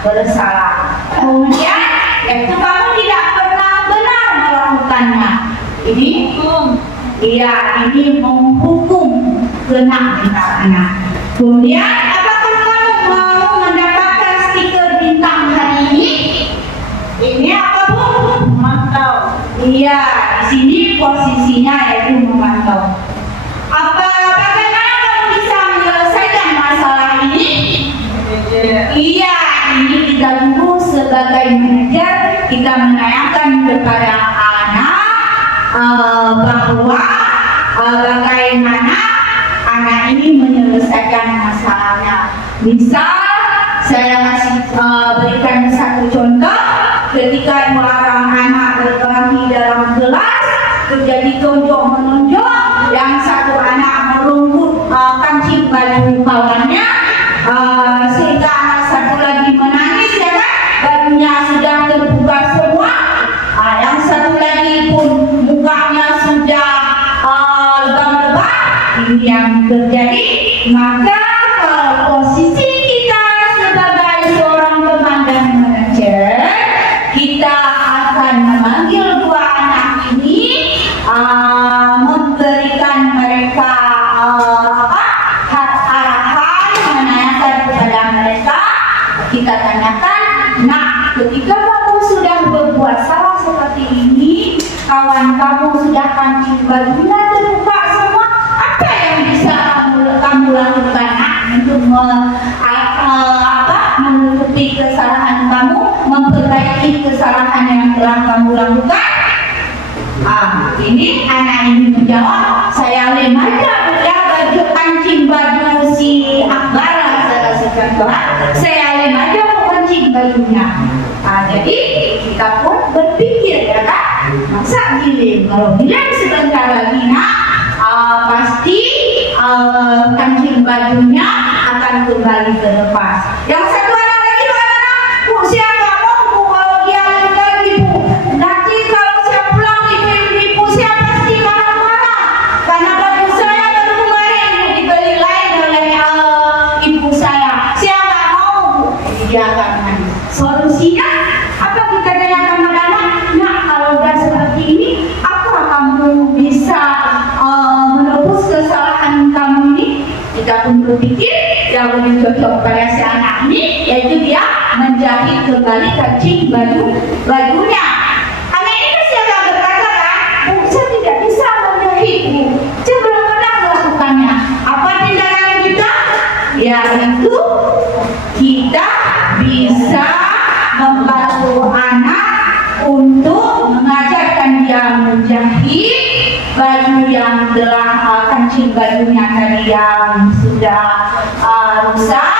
bersalah. Kemudian, itu kamu tidak pernah benar melakukannya. Ini iya, ini menghukum kena anak. Kemudian, apakah kamu mau mendapatkan stiker bintang hari ini? Ini apa, Bu? Memantau. Iya, di sini posisinya yaitu memantau. Bagaimana kamu bisa menyelesaikan masalah ini? Iya, ini kita dulu sebagai manajer, kita menanyakan kepada anak bahwa bagaimana anak ini menyelesaikan masalahnya. Misal saya berikan satu contoh, ketika dua orang anak berkelahi dalam kelas, terjadi tonjok-menonjok, yang satu anak merungkut kancing baju kawannya, sehingga anak satu lagi menangis, ya kan? Bajunya sudah terbuka semua, yang satu lagi pun mukanya sudah lebam-lebam. Ini yang terjadi. Maka posisi kita sebagai seorang teman dan manajer, kita akan memanggil dua anak ini, memberikan mereka arahan, menanyakan kepada mereka. Kita tanyakan, "Nah, ketika kamu sudah berbuat salah seperti ini, kawan kamu sudah kancing bajunya terbuka semua, apa yang bisa kamu lakukan untuk menutupi kesalahan kamu, memperbaiki kesalahan yang telah kamu lakukan?" Ini anak ini menjawab, "Saya bajunya. Nah, jadi kita pun berpikir ya kan, masa giling, kalau giling sebentar lagi nak, pasti kancing bajunya akan kembali terlepas. Yang satu anak lagi bagaimana? Bu, saya nggak mau bu, kalau dia lagi bu, nanti kalau saya pulang ibu saya pasti marah-marah karena baju saya baru kemarin dibeli lain oleh ibu saya. Saya nggak mau bu, dia akan nangis. Solusinya apa kita tanyakan pada anak? Nah, kalau udah seperti ini, apa kamu bisa menebus kesalahan kamu ini? Kita pun berpikir yang lebih cocok pada si anak ini, yaitu dia menjahit kembali kancing bajunya. Anak ini pasti akan berkata kan, bu, saya tidak bisa menjahit bu, saya belum pernah melakukannya. Apa tindakan kita? Yaitu kita bisa membantu anak untuk mengajarkan dia menjahit baju yang telah kancing bajunya tadi yang sudah rusak.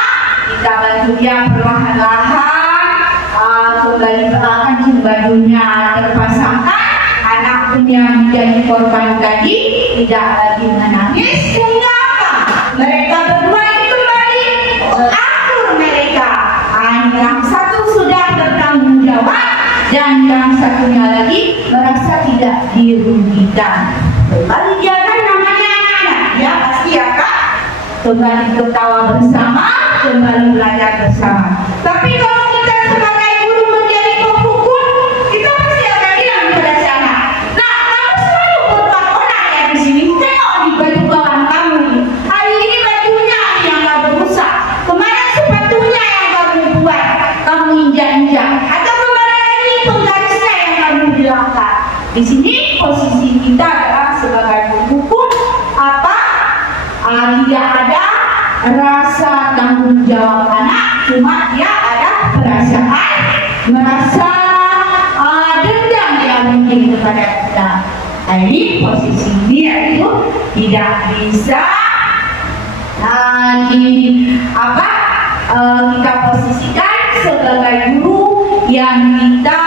Kita bantu dia perlahan-lahan kembali kancing bajunya terpasangkan. Anak pun yang menjadi korban tadi tidak lagi menangis, sehingga apa? Mereka berdua ini kembali akur mereka. Yang satu sudah bertanggung jawab dan yang satunya lagi merasa tidak dirugikan. Kembali dia kan namanya anak-anak, ya pasti ya kak, kembali ketawa bersama, kembali belajar bersama. Tapi kalau kita sebagai guru menjadi pemukul, kita pasti akan bilang kepada si anak, nah kamu selalu berbuat onak ya di sini. Tengok di baju kawan kamu ini, hari ini bajunya yang kamu rusak, kemarin sepatunya yang kamu buat, kamu injak-injak, atau kemarin lagi penggarisnya yang kamu bilangkan. Di sini posisi kita adalah sebagai pemukul, apa? Tidak ada rasa tanggung jawab anak, cuma dia ada perasaan merasa dendam yang mungkin kepada kita. Nah, ini posisi ini yaitu tidak bisa kita posisikan sebagai guru yang kita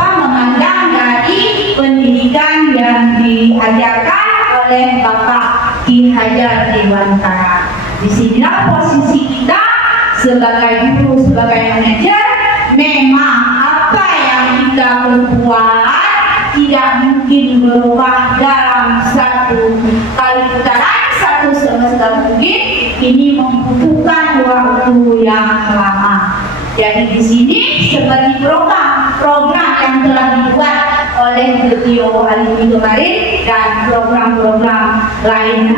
memandang dari pendidikan yang diajarkan oleh Bapak Ki Hajar Dewantara. Disinilah posisi kita sebagai guru, sebagai manajer. Memang apa yang kita perbuat tidak mungkin berubah dalam satu kali putaran, satu semester mungkin. Ini membutuhkan waktu yang lama. Jadi di sini seperti program yang telah dibuat oleh beliau Alimi kemarin dan program-program lain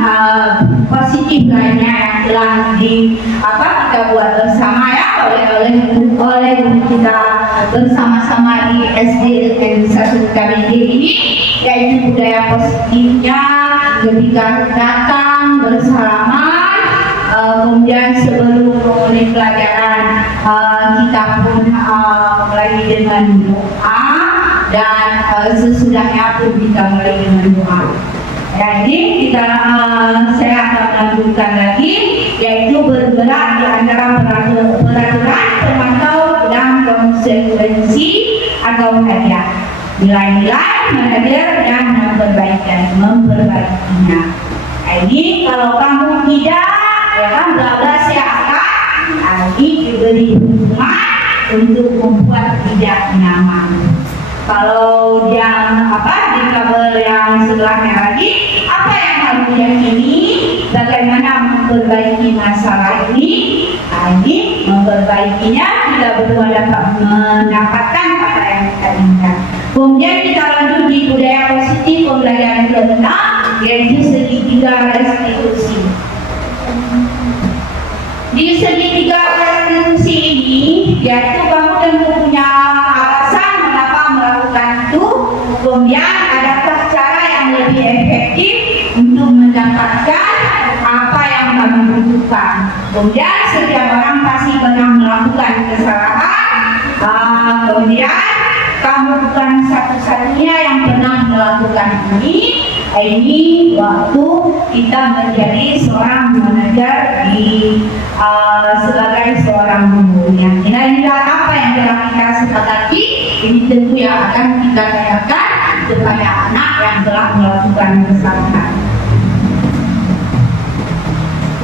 positif lainnya yang telah kita buat bersama ya oleh kita bersama-sama di SDLN 1 KBD ini, yaitu budaya positifnya ketika datang bersalaman. Kemudian sebelum memulai pelajaran kita pun mulai dengan doa dan sesudahnya pun kita mulai dengan doa. Jadi saya akan melanjutkan lagi, yaitu bergerak di antara peraturan pemantau dan konsekuensi atau hadiah, nilai-nilai, manajer dan memperbaikinya. Ini kalau kamu tidak ya kan bla-bla saya akan diberi hukuman untuk membuat tidak nyaman. Kalau yang di kabel yang sebelahnya lagi, apa yang harus diyakini, bagaimana memperbaiki masalah ini. Ini memperbaikinya kita berdua dapat mendapatkan apa yang kita inginkan. Kemudian kita lanjut di budaya positif pembelajaran ke-6, yaitu segitiga restitusi. Di segitiga restitusi ini, yaitu kamu tentu punya alasan mengapa melakukan itu. Kemudian adakah cara yang lebih efektif untuk mendapatkan apa yang kamu butuhkan. Kemudian setiap orang pasti pernah melakukan kesalahan. Kemudian kamu bukan satu-satunya yang pernah melakukan ini. Ini waktu kita menjadi seorang manajer di sebagai seorang guru. Yang nilai-nilai apa yang telah kita sepakati ini tentu yang akan kita tanyakan kepada anak yang telah melakukan kesalahan.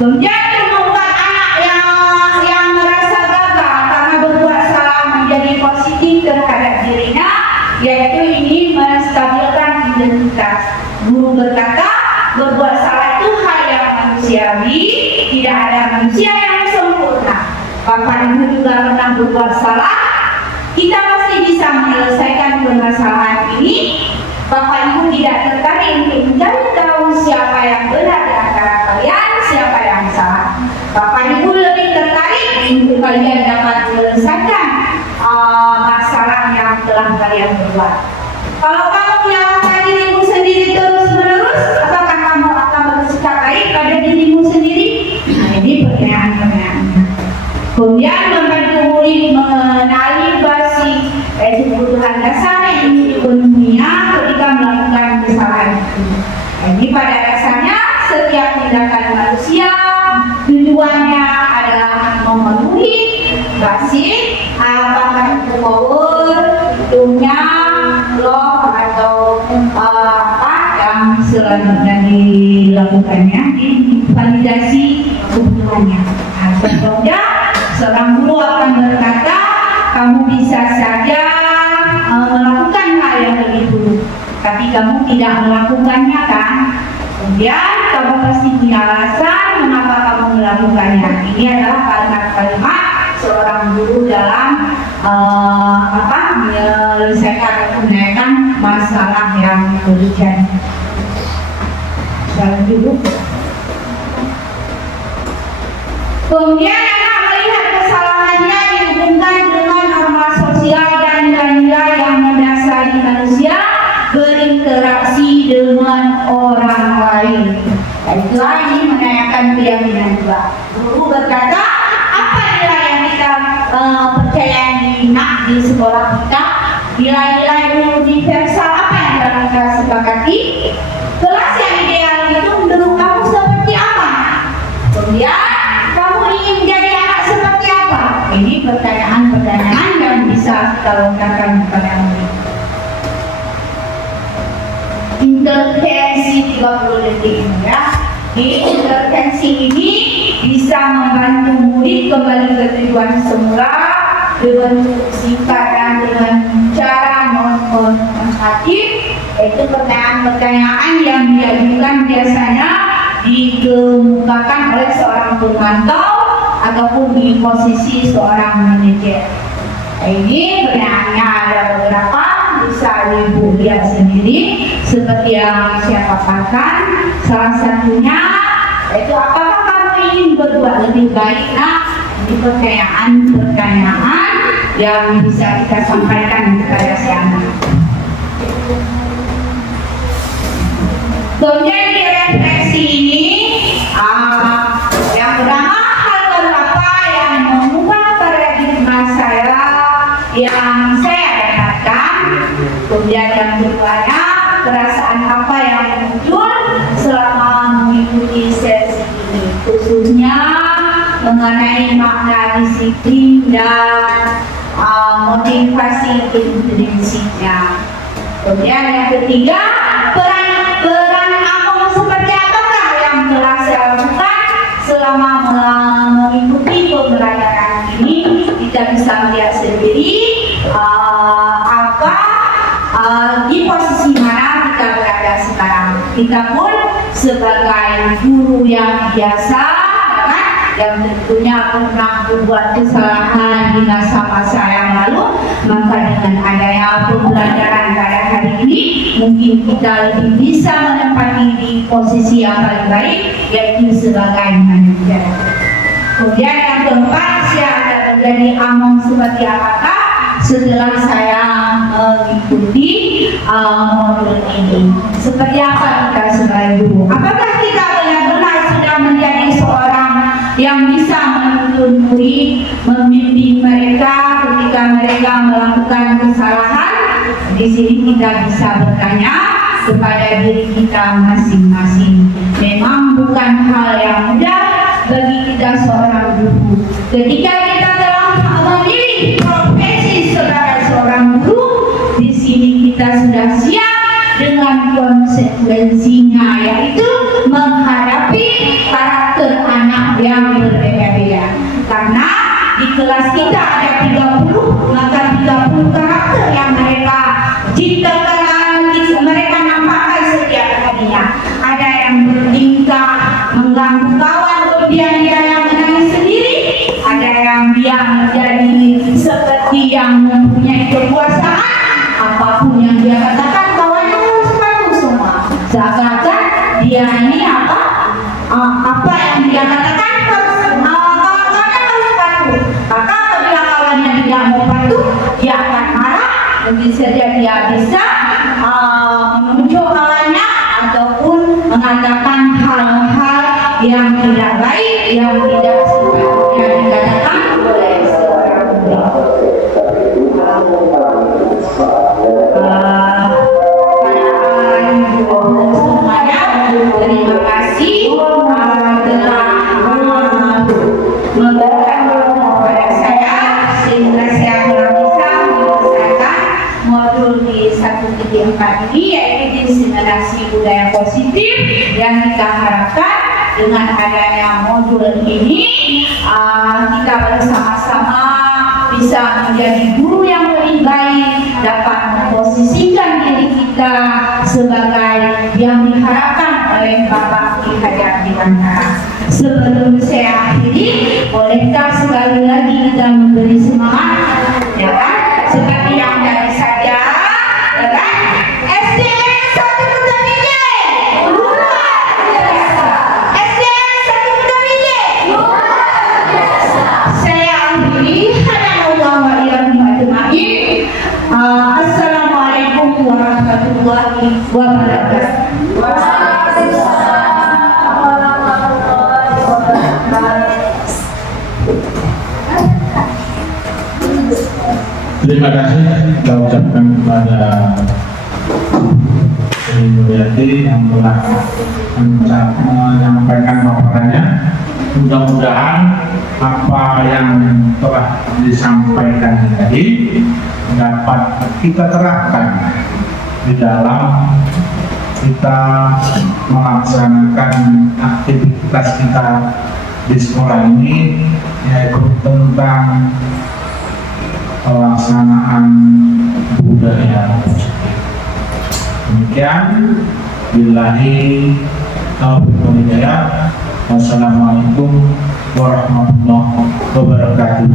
Kemudian membuat anak yang merasa gagal karena berbuat salah menjadi positif terhadap dirinya, yaitu ini menstabilkan identitas. Guru berkata, berbuat salah itu hal yang manusiawi, tidak ada manusia yang sempurna. Bapak Ibu juga pernah berbuat salah, kita pasti bisa menyelesaikan permasalahan ini. Bapak Ibu tidak tertarik untuk mencari tahu siapa yang benar di antara kalian, siapa yang salah. Bapak Ibu lebih tertarik untuk kalian dapat menyelesaikan masalah yang telah kalian berbuat. Kalau kamu menyalahkan dirimu sendiri terus-menerus, apakah kamu akan bersikap baik pada dirimu sendiri? Nah, ini pertanyaan-pertanyaannya. Kemudian membantu murid mengenali basic kebutuhan dasar yang ingin dipenuhinya ketika melakukan kesalahan itu. Ini pada dasarnya setiap tindakan manusia tujuannya adalah memenuhi basic, apakah itu power, hitungnya, law atau apa yang selanjutnya dilakukannya, validasi kebutuhannya. Contohnya, seorang guru akan berkata, kamu bisa saja melakukan hal yang lebih buruk, tapi kamu tidak melakukannya kan? Kemudian kamu pasti punya alasan mengapa kamu melakukannya. Ini adalah kalimat seorang guru dalam menyelesaikan masalah yang terjadi. Jalan dulu. Kemudian anak melihat kesalahannya dihubungkan dengan norma sosial dan nilai-nilai yang mendasari manusia berinteraksi dengan orang lain. Itulah ini menanyakan keyakinan juga. Guru berkata, apa nilai yang kita percayai di sekolah kita? Nilai-nilai universal apa yang telah kita sepakati? Kelas yang ideal itu menurut kamu seperti apa? Kemudian kamu ingin menjadi anak seperti apa? Ini pertanyaan-pertanyaan yang bisa kita lontarkan kepada murid. Intervensi 30 detik ini ya. Di intervensi ini bisa membantu murid kembali ke tujuan semula dengan singkat dan dengan cara non-konfrontatif. Itu pertanyaan-pertanyaan yang diajukan biasanya dikemukakan oleh seorang pemantau ataupun di posisi seorang manajer. Ini pertanyaannya ada beberapa, bisa Ibu lihat sendiri seperti yang saya paparkan. Salah satunya yaitu apakah kamu ingin berbuat lebih baik? Nah, ini pertanyaan-pertanyaan yang bisa kita sampaikan kepada si anak. Kemudian di refleksi ini, yang pertama hal baru apa yang mengubah paradigma saya yang saya dapatkan. Kemudian yang keduanya, perasaan apa yang muncul selama mengikuti sesi ini, khususnya mengenai makna disiplin dan motivasi intrinsiknya. Kemudian yang ketiga, peran Among seperti apakah yang telah saya lakukan selama mengikuti pembelajaran ini. Kita bisa melihat sendiri di posisi mana kita berada sekarang. Kita pun sebagai guru yang biasa, kan, yang tentunya pernah membuat kesalahan di masa-masa yang lalu, maka dengan adanya pembelajaran pada hari ini, mungkin kita lebih bisa menempati di posisi yang paling baik, yaitu sebagai manajer. Kemudian yang keempat, saya akan menjadi Among seperti apakah setelah saya mengikuti modul ini. Seperti apa kita sebagai guru? Apakah kita benar-benar sudah menjadi seorang yang bisa menuntun murid, membimbing mereka ketika mereka melakukan kesalahan? Di sini kita bisa bertanya, kepada diri kita masing-masing. Memang bukan hal yang mudah bagi kita seorang guru. Ketika kita telah memilih profesi sebagai seorang guru, di sini kita sudah siap dengan konsekuensinya, yaitu menghadapi karakter anak yang berbeda-beda. Karena di kelas kita ada 30, maka 30 karakter yang mereka ciptakan, mereka nampakkan setiap harinya. Ada yang bertingkah mengganggu kawan, kemudian dia yang menangis sendiri. Ada yang jadi seperti yang mempunyai kekuasaan, apapun yang dia katakan kawannya harus patuh semua. Seakan-akan dia ini apa yang dia katakan kawan-kawannya harus patuh. Maka apabila kawannya tidak mau patuh, dia akan marah. Mungkin saja dia bisa menunjuk kawannya ataupun mengatakan hal-hal yang tidak baik, yang tidak sepatutnya dikatakan oleh seorang guru. Semuanya, terima kasih telah memberikan kepada saya, sehingga saya telah bisa menyelesaikan modul di 134 ini, yaitu diseminasi budaya positif, yang kita harapkan dengan adanya modul ini kita bersama-sama bisa menjadi guru yang lebih baik, dapat memposisikan diri kita sebagai yang diharapkan oleh Bapak Ki Hajar Dewantara. Sebelum saya akhiri, bolehkah sekali lagi kita memberi semangat, ya kan? Seperti yang tadi saja, ya kan? SDN 1 Kutabije, luar biasa. SDN 1 Kutabije, luar biasa. Saya akhiri. Assalamualaikum warahmatullahi wabarakatuh. Terima kasih kita ucapkan kepada Sri Nuryati yang telah menyampaikan paparannya. Mudah-mudahan apa yang telah disampaikan tadi dapat kita terapkan di dalam kita melaksanakan aktivitas kita di sekolah ini, yaitu tentang pelaksanaan budaya. Demikian, billahi taufiq wal hidayah. Wassalamualaikum warahmatullahi wabarakatuh.